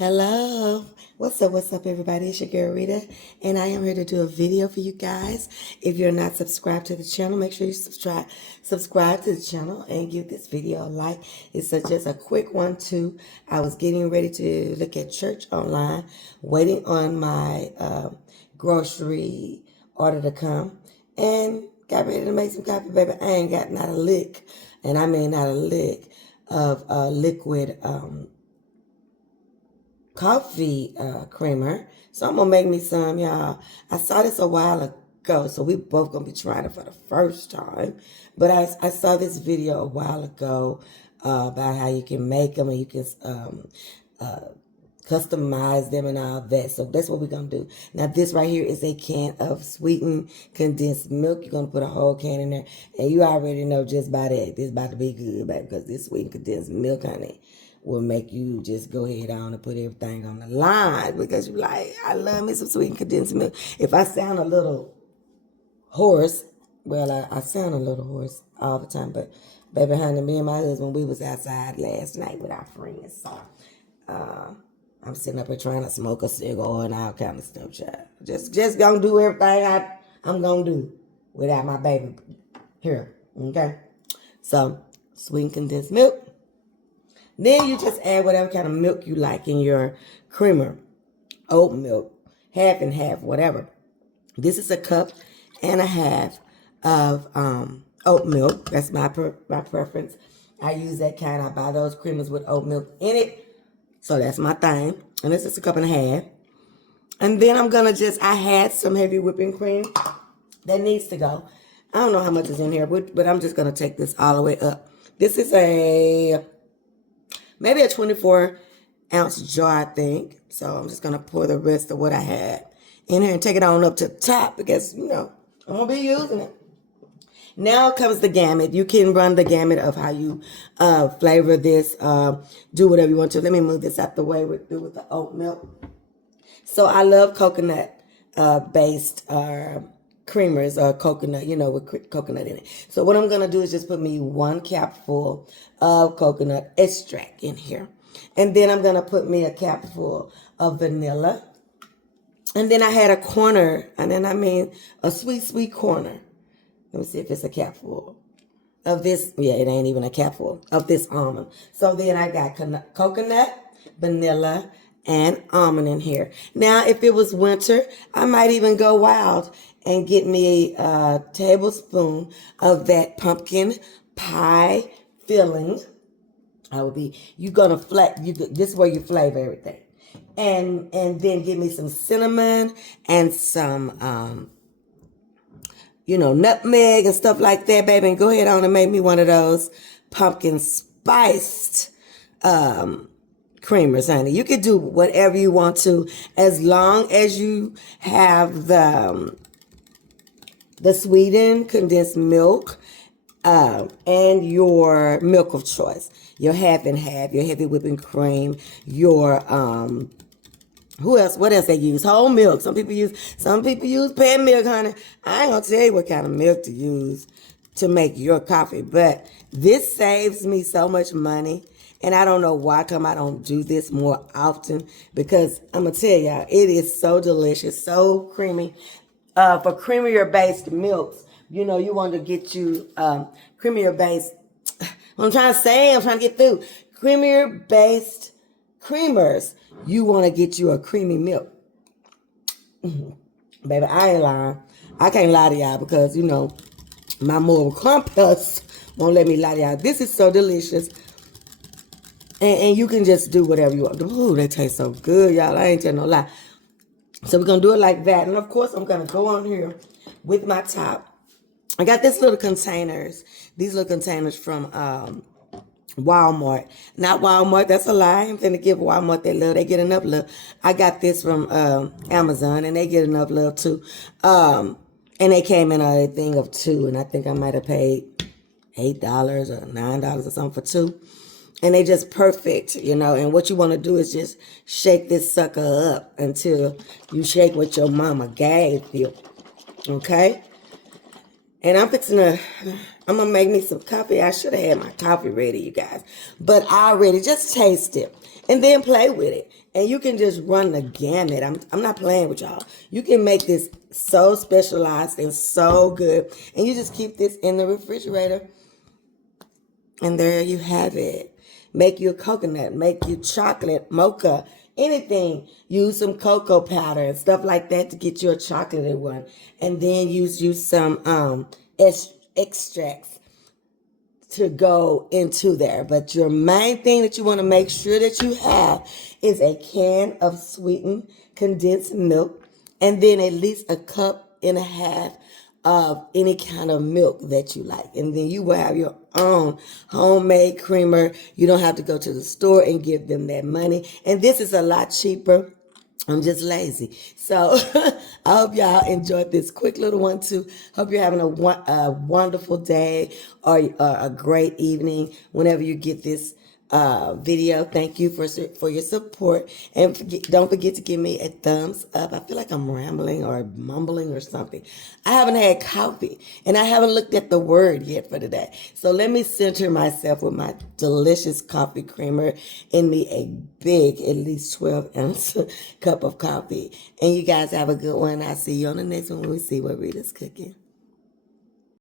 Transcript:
Hello. What's up, everybody? It's your girl Rita, and I am here to do a video for you guys. If you're not subscribed to the channel, make sure you subscribe to the channel and give this video a like. It's just a quick one, too. I was getting ready to look at church online, waiting on my grocery order to come, and got ready to make some coffee, baby. I ain't got not a lick, and I mean not a lick of liquid coffee creamer. So I'm gonna make me some, y'all. I saw this a while ago, so we both gonna be trying it for the first time. But I saw this video a while ago about how you can make them and you can customize them and all that. So that's what we're gonna do. Now this right here is a can of sweetened condensed milk. You're gonna put a whole can in there, and you already know just by that this about to be good, baby, because this sweetened condensed milk, honey, will make you just go ahead on and put everything on the line, because you like, I love me some sweetened condensed milk. If I sound a little hoarse, well, I sound a little hoarse all the time, but baby, honey, me and my husband, we was outside last night with our friends, so I'm sitting up here trying to smoke a cigar and all kind of stuff, child. Just gonna do everything I'm gonna do without my baby here, okay? So, sweetened condensed milk. Then you just add whatever kind of milk you like in your creamer. Oat milk, half and half, whatever. This is a cup and a half of oat milk. That's my preference. I use that kind. I buy those creamers with oat milk in it. So that's my thing. And this is a cup and a half. And then I'm going to I had some heavy whipping cream that needs to go. I don't know how much is in here, but I'm just going to take this all the way up. This is maybe a 24-ounce jar, I think. So I'm just going to pour the rest of what I had in here and take it on up to the top because, I'm going to be using it. Now comes the gamut. You can run the gamut of how you flavor this, do whatever you want to. Let me move this out the way with the oat milk. So I love coconut-based creamers or coconut, with coconut in it. So what I'm going to do is just put me 1 capful of coconut extract in here. And then I'm going to put me a capful of vanilla. And then I had a corner, and then I mean a sweet, sweet corner. Let me see if it's a capful of this. Yeah, it ain't even a capful of this almond. So then I got coconut, vanilla, and almond in here. Now, if it was winter, I might even go wild and get me a tablespoon of that pumpkin pie filling. This is where you flavor everything. And then give me some cinnamon and some, nutmeg and stuff like that, baby. And go ahead on and make me one of those pumpkin spiced creamers, honey. You can do whatever you want to as long as you have the sweetened condensed milk and your milk of choice. Your half and half, your heavy whipping cream, your what else they use? Whole milk. Some people use pet milk, honey. I ain't gonna tell you what kind of milk to use to make your coffee, but this saves me so much money. And I don't know why come I don't do this more often, because I'm gonna tell y'all, it is so delicious, so creamy. For creamier based milks, you want to get you creamier based. What I'm trying to get through. Creamier based creamers. You want to get you a creamy milk. Baby, I ain't lying. I can't lie to y'all because, my moral compass won't let me lie to y'all. This is so delicious. And you can just do whatever you want. Ooh, they taste so good, y'all. I ain't telling no lie. So we're going to do it like that. And, of course, I'm going to go on here with my top. I got these little containers. These little containers from Walmart. Not Walmart. That's a lie. I'm going to give Walmart that love. They get enough love. I got this from Amazon, and they get enough love, too. And they came in a thing of 2, and I think I might have paid $8 or $9 or something for 2. And they just perfect, and what you want to do is just shake this sucker up until you shake what your mama gave you, okay? And I'm going to make me some coffee. I should have had my coffee ready, you guys. But I already just taste it. and then play with it. And you can just run the gamut. I'm not playing with y'all. You can make this so specialized and so good. And you just keep this in the refrigerator. And there you have it. Make you a coconut, make you chocolate, mocha, anything. Use some cocoa powder and stuff like that to get you a chocolatey one. And then use some extracts to go into there. But your main thing that you want to make sure that you have is a can of sweetened condensed milk, and then at least a cup and a half of any kind of milk that you like. And then you will have your own homemade creamer. You don't have to go to the store and give them that money. And this is a lot cheaper. I'm just lazy. So I hope y'all enjoyed this quick little one too. Hope you're having a wonderful day or a great evening whenever you get this video. Thank you for your support. And don't forget to give me a thumbs up. I feel like I'm rambling or mumbling or something. I haven't had coffee and I haven't looked at the word yet for today. So let me center myself with my delicious coffee creamer in me a big, at least 12-ounce cup of coffee. And you guys have a good one. I'll see you on the next one when we see what Rita's cooking.